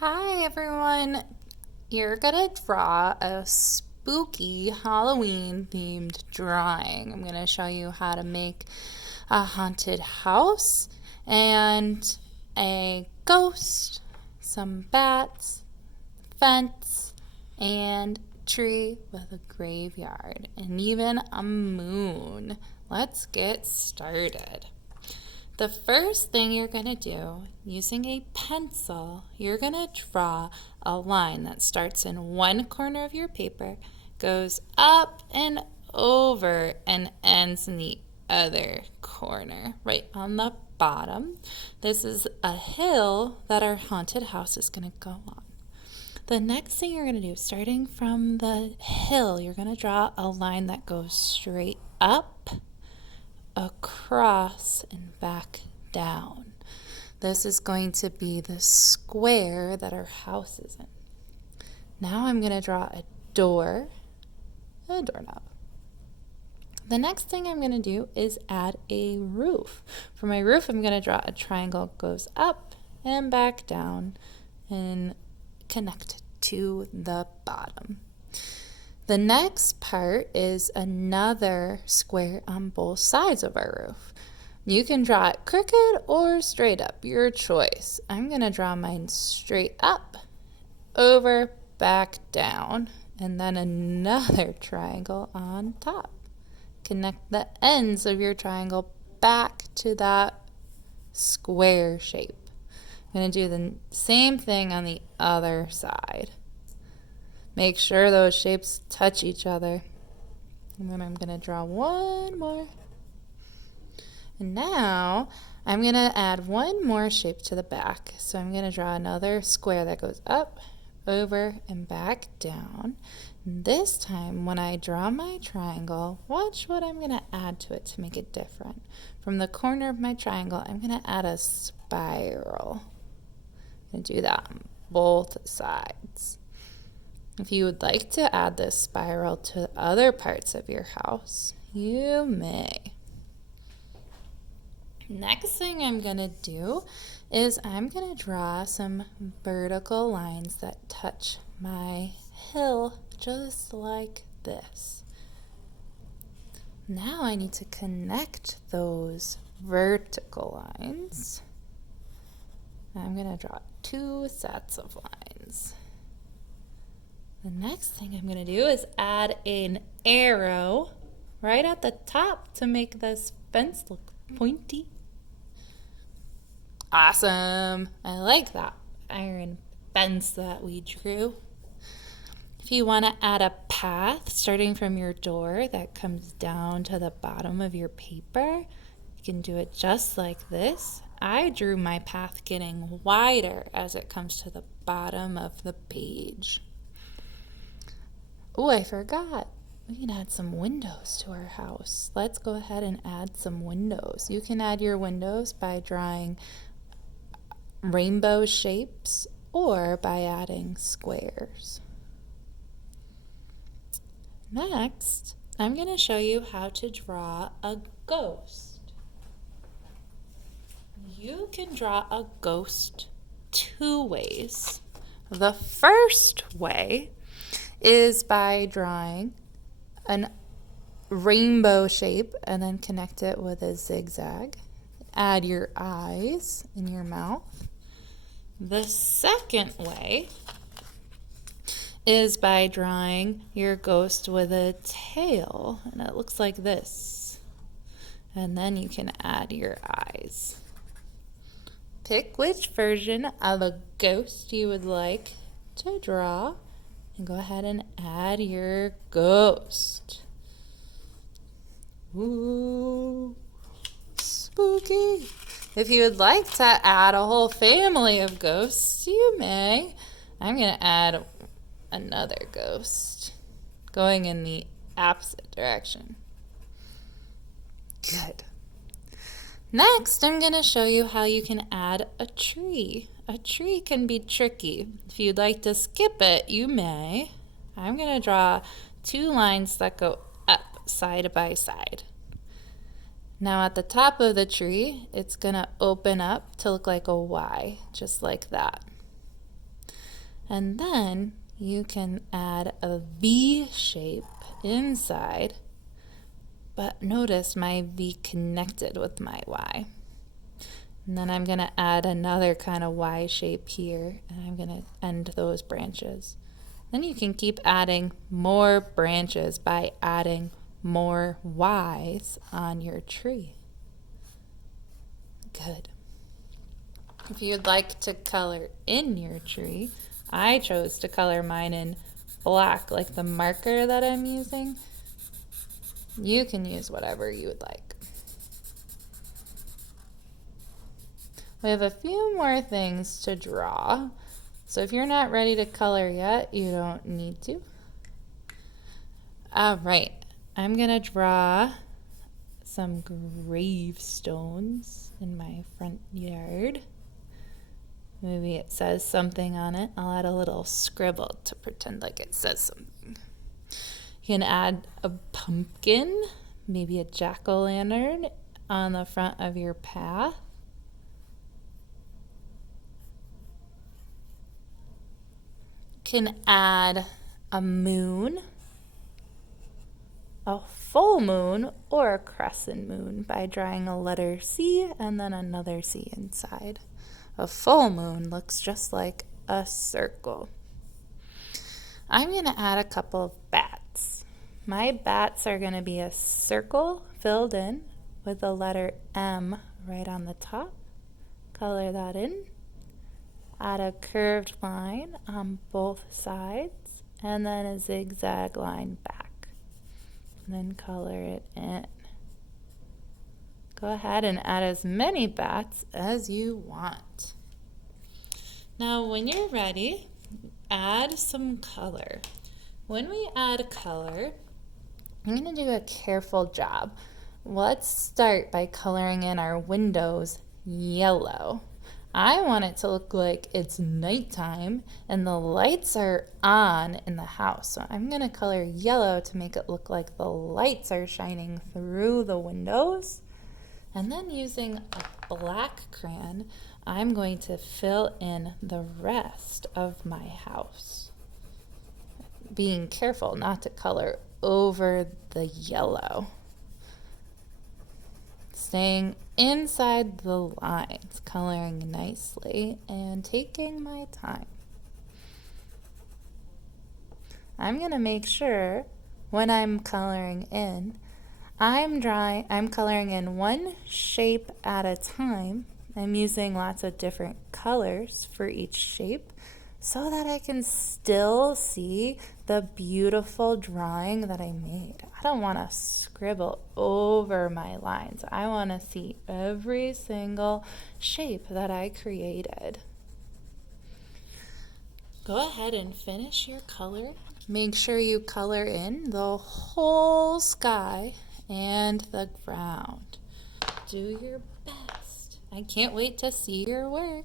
Hi everyone! You're gonna draw a spooky Halloween themed drawing. I'm gonna show you how to make a haunted house and a ghost, some bats, fence, and tree with a graveyard, and even a moon. Let's get started. The first thing you're going to do, using a pencil, you're going to draw a line that starts in one corner of your paper, goes up and over, and ends in the other corner, right on the bottom. This is a hill that our haunted house is going to go on. The next thing you're going to do, starting from the hill, you're going to draw a line that goes straight up, across, and back down. This is going to be the square that our house is in. Now I'm going to draw a door, a doorknob. The next thing I'm going to do is add a roof. For my roof, I'm going to draw a triangle, goes up and back down and connect to the bottom. The next part is another square on both sides of our roof. You can draw it crooked or straight up, your choice. I'm going to draw mine straight up, over, back, down, and then another triangle on top. Connect the ends of your triangle back to that square shape. I'm going to do the same thing on the other side. Make sure those shapes touch each other. And then I'm going to draw one more. And now I'm going to add one more shape to the back. So I'm going to draw another square that goes up, over, and back down. And this time when I draw my triangle, watch what I'm going to add to it to make it different. From the corner of my triangle, I'm going to add a spiral. I'm going to do that on both sides. If you would like to add this spiral to other parts of your house, you may. Next thing I'm going to do is I'm going to draw some vertical lines that touch my hill just like this. Now I need to connect those vertical lines. I'm going to draw two sets of lines. The next thing I'm going to do is add an arrow right at the top to make this fence look pointy. Awesome! I like that iron fence that we drew. If you want to add a path starting from your door that comes down to the bottom of your paper, you can do it just like this. I drew my path getting wider as it comes to the bottom of the page. Oh, I forgot. We can add some windows to our house. Let's go ahead and add some windows. You can add your windows by drawing rainbow shapes or by adding squares. Next, I'm going to show you how to draw a ghost. You can draw a ghost two ways. The first way is by drawing a rainbow shape and then connect it with a zigzag. Add your eyes and your mouth. The second way is by drawing your ghost with a tail, and it looks like this. And then you can add your eyes. Pick which version of a ghost you would like to draw and go ahead and add your ghost. Ooh, spooky. If you would like to add a whole family of ghosts, you may. I'm going to add another ghost going in the opposite direction. Good. Next, I'm going to show you how you can add a tree. A tree can be tricky. If you'd like to skip it, you may. I'm going to draw two lines that go up side by side. Now at the top of the tree, it's going to open up to look like a Y, just like that. And then you can add a V shape inside, but notice my V connected with my Y. And then I'm going to add another kind of Y shape here, and I'm going to end those branches. Then you can keep adding more branches by adding more Ys on your tree. Good. If you'd like to color in your tree, I chose to color mine in black, like the marker that I'm using. You can use whatever you would like. We have a few more things to draw, so if you're not ready to color yet, you don't need to. All right, I'm gonna draw some gravestones in my front yard. Maybe it says something on it. I'll add a little scribble to pretend like it says something. You can add a pumpkin, maybe a jack-o'-lantern on the front of your path. Can add a moon, a full moon, or a crescent moon by drawing a letter C and then another C inside. A full moon looks just like a circle. I'm going to add a couple of bats. My bats are going to be a circle filled in with the letter M right on the top. Color that in. Add a curved line on both sides and then a zigzag line back. And then color it in. Go ahead and add as many bats as you want. Now when you're ready, add some color. When we add color, I'm going to do a careful job. Let's start by coloring in our windows yellow. I want it to look like it's nighttime and the lights are on in the house. So I'm going to color yellow to make it look like the lights are shining through the windows. And then using a black crayon, I'm going to fill in the rest of my house. Being careful not to color over the yellow. Staying inside the lines, coloring nicely and taking my time. I'm going to make sure when I'm coloring in, I'm coloring in one shape at a time. I'm using lots of different colors for each shape so that I can still see the beautiful drawing that I made. I don't want to scribble over my lines. I want to see every single shape that I created. Go ahead and finish your color. Make sure you color in the whole sky and the ground. Do your best. I can't wait to see your work.